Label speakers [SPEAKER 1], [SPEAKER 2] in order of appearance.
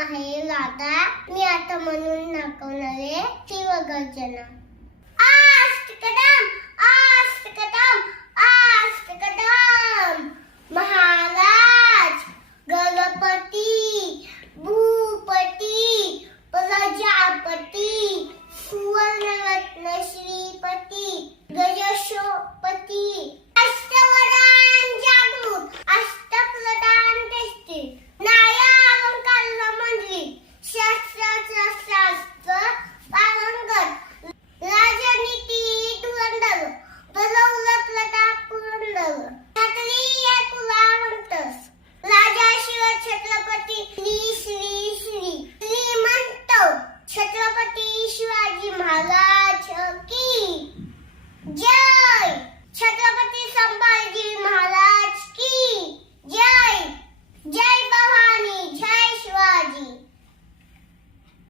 [SPEAKER 1] आहे. राधा मी आता म्हणून दाखवणारे शिवगर्जना.